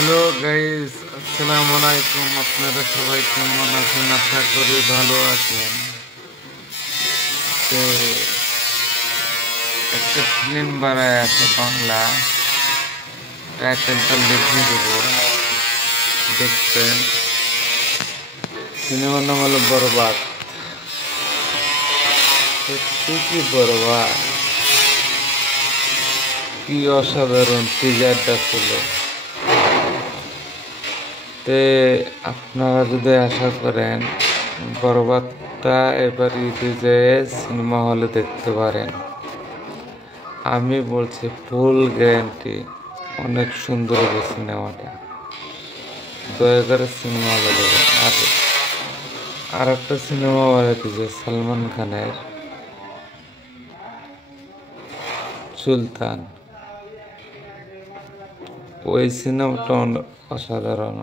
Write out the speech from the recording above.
Hello guys, আসসালামু আলাইকুম। আপনারা সবাই কেমন আছেন? আশা করি ভালো আছেন। তো একটা ফিল্ম বানায় আছে বাংলা, টাইটেলটা লিখে দেবো, দেখবেন। সিনেমার নাম হলো বরবাদ। সত্যি কি বরবাদ, কি অসাধারণ টিজারটা ছিল। তে আপনারা যদি আশা করেন বরবাদটা এবার ঈদে যেয়ে সিনেমা হলে দেখতে পারেন, আমি বলছি ফুল গ্যারান্টি অনেক সুন্দর হবে সিনেমাটা। দয়া করে সিনেমা হলে দেবেন। আর একটা সিনেমা বানাইতেছে সালমান খানের, সুলতান। ওই সিনেমাটা অসাধারণ।